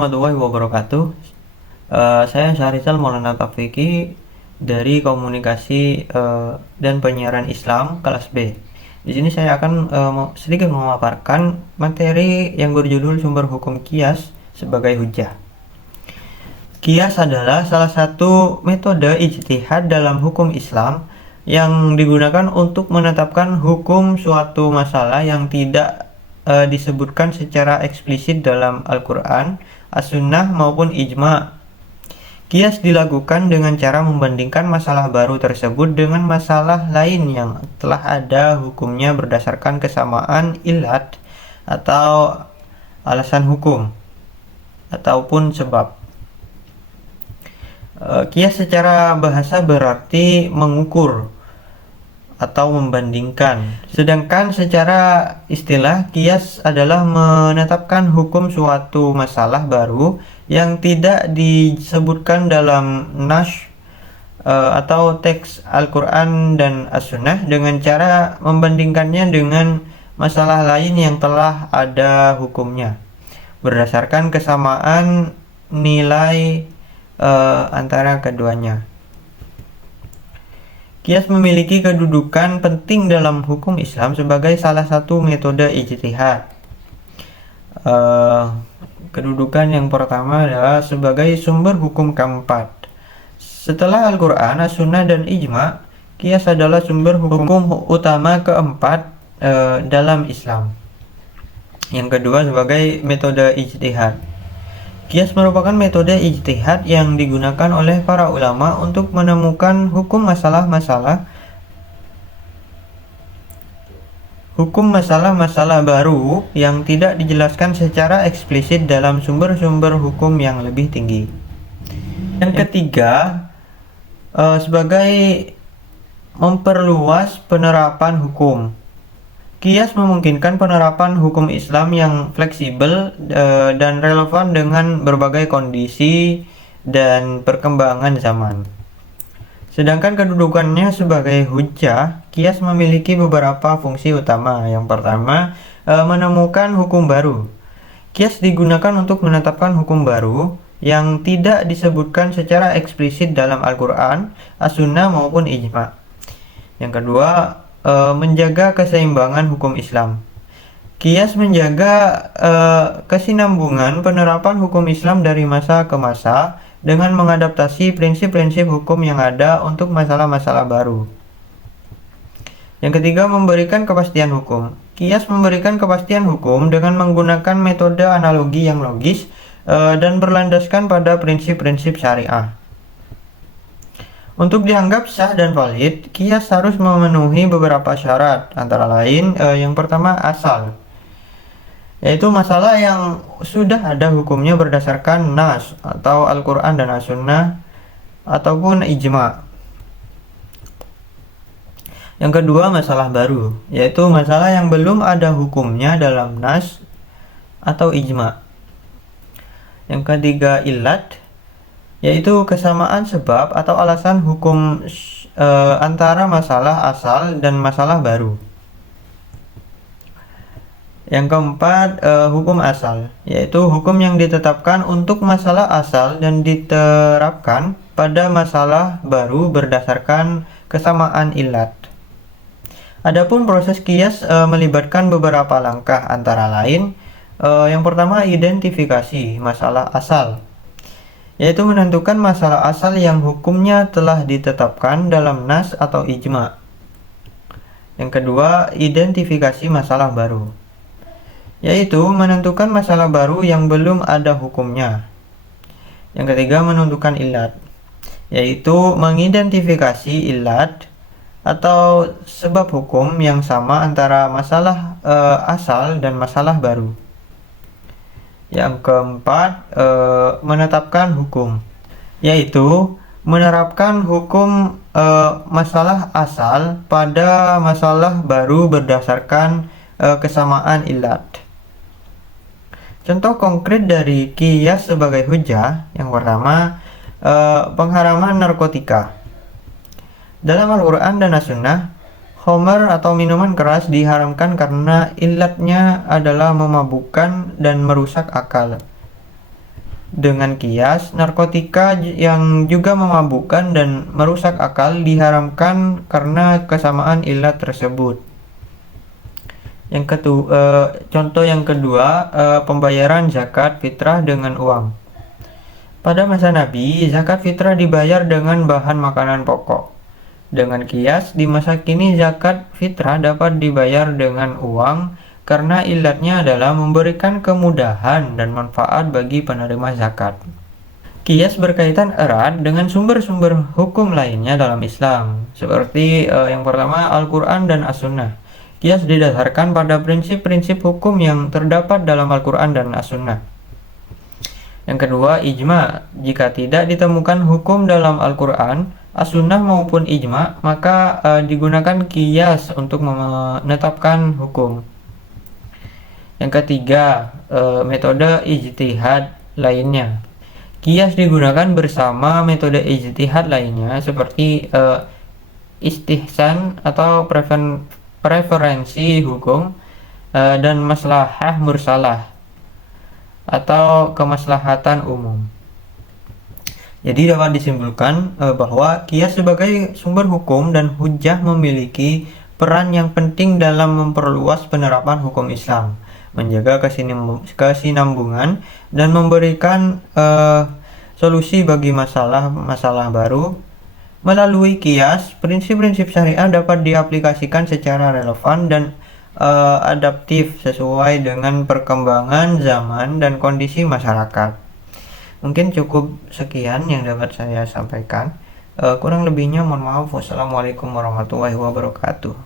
warahmatullahi wabarakatuh. Saya Syahrizal Maulana Taufiqi dari Komunikasi dan Penyiaran Islam kelas B. Di sini saya akan sedikit memaparkan materi yang berjudul Sumber Hukum Qiyas sebagai hujjah. Qiyas adalah salah satu metode ijtihad dalam hukum Islam yang digunakan untuk menetapkan hukum suatu masalah yang tidak disebutkan secara eksplisit dalam Al-Quran, As-Sunnah maupun Ijma'. Qiyas dilakukan dengan cara membandingkan masalah baru tersebut dengan masalah lain yang telah ada hukumnya berdasarkan kesamaan ilat atau alasan hukum ataupun sebab. Qiyas secara bahasa berarti mengukur atau membandingkan. Sedangkan secara istilah, qiyas adalah menetapkan hukum suatu masalah baru yang tidak disebutkan dalam nas atau teks Al-Quran dan As-Sunnah dengan cara membandingkannya dengan masalah lain yang telah ada hukumnya berdasarkan kesamaan nilai antara keduanya. Qiyas memiliki kedudukan penting dalam hukum Islam sebagai salah satu metode ijtihad. Kedudukan yang pertama adalah sebagai sumber hukum keempat. Setelah Al-Quran, As-Sunnah, dan Ijma', qiyas adalah sumber hukum utama keempat dalam Islam. Yang kedua sebagai metode ijtihad. Qiyas merupakan metode ijtihad yang digunakan oleh para ulama untuk menemukan hukum masalah-masalah baru yang tidak dijelaskan secara eksplisit dalam sumber-sumber hukum yang lebih tinggi. Yang ketiga, sebagai memperluas penerapan hukum. Qiyas memungkinkan penerapan hukum Islam yang fleksibel dan relevan dengan berbagai kondisi dan perkembangan zaman. Sedangkan kedudukannya sebagai hujjah, qiyas memiliki beberapa fungsi utama. Yang pertama, menemukan hukum baru. Qiyas digunakan untuk menetapkan hukum baru yang tidak disebutkan secara eksplisit dalam Al-Quran, As-Sunnah maupun Ijma'. Yang kedua, menjaga keseimbangan hukum Islam. Qiyas menjaga kesinambungan penerapan hukum Islam dari masa ke masa dengan mengadaptasi prinsip-prinsip hukum yang ada untuk masalah-masalah baru. Yang ketiga, memberikan kepastian hukum. Qiyas memberikan kepastian hukum dengan menggunakan metode analogi yang logis dan berlandaskan pada prinsip-prinsip syariah. Untuk dianggap sah dan valid, qiyas harus memenuhi beberapa syarat, antara lain yang pertama asal, yaitu masalah yang sudah ada hukumnya berdasarkan nas atau Al-Quran dan As-Sunnah ataupun Ijma'. Yang kedua masalah baru, yaitu masalah yang belum ada hukumnya dalam nas atau Ijma'. Yang ketiga ilat, yaitu kesamaan sebab atau alasan hukum antara masalah asal dan masalah baru. Yang keempat, hukum asal, yaitu hukum yang ditetapkan untuk masalah asal dan diterapkan pada masalah baru berdasarkan kesamaan ilat. Adapun proses qiyas melibatkan beberapa langkah, antara lain yang pertama identifikasi masalah asal, yaitu menentukan masalah asal yang hukumnya telah ditetapkan dalam nas atau ijma'. Yang kedua, identifikasi masalah baru, yaitu menentukan masalah baru yang belum ada hukumnya. Yang ketiga, menentukan ilat, yaitu mengidentifikasi ilat atau sebab hukum yang sama antara masalah asal dan masalah baru. Yang keempat, menetapkan hukum, yaitu menerapkan hukum masalah asal pada masalah baru berdasarkan kesamaan ilat. Contoh konkret dari qiyas sebagai hujjah, yang pertama, pengharaman narkotika. Dalam Al-Quran dan As-Sunnah, khamar atau minuman keras diharamkan karena ilatnya adalah memabukkan dan merusak akal. Dengan kias, narkotika yang juga memabukkan dan merusak akal diharamkan karena kesamaan ilat tersebut. Contoh yang kedua, pembayaran zakat fitrah dengan uang. Pada masa Nabi, zakat fitrah dibayar dengan bahan makanan pokok. Dengan kias, di masa kini zakat fitrah dapat dibayar dengan uang karena ilatnya adalah memberikan kemudahan dan manfaat bagi penerima zakat. Kias berkaitan erat dengan sumber-sumber hukum lainnya dalam Islam, seperti yang pertama Al-Quran dan As-Sunnah. Kias didasarkan pada prinsip-prinsip hukum yang terdapat dalam Al-Quran dan As-Sunnah. Yang kedua, ijma. Jika tidak ditemukan hukum dalam Al-Quran, As-Sunnah maupun ijma, maka digunakan kias untuk menetapkan hukum. Yang ketiga, metode ijtihad lainnya. Kias digunakan bersama metode ijtihad lainnya seperti istihsan atau preferensi hukum dan maslahah mursalah atau kemaslahatan umum. Jadi dapat disimpulkan bahwa kias sebagai sumber hukum dan hujjah memiliki peran yang penting dalam memperluas penerapan hukum Islam, menjaga kesinambungan dan memberikan solusi bagi masalah-masalah baru. Melalui kias, prinsip-prinsip syariah dapat diaplikasikan secara relevan dan adaptif sesuai dengan perkembangan zaman dan kondisi masyarakat. Mungkin cukup sekian yang dapat saya sampaikan. Kurang lebihnya mohon maaf. Wassalamualaikum warahmatullahi wabarakatuh.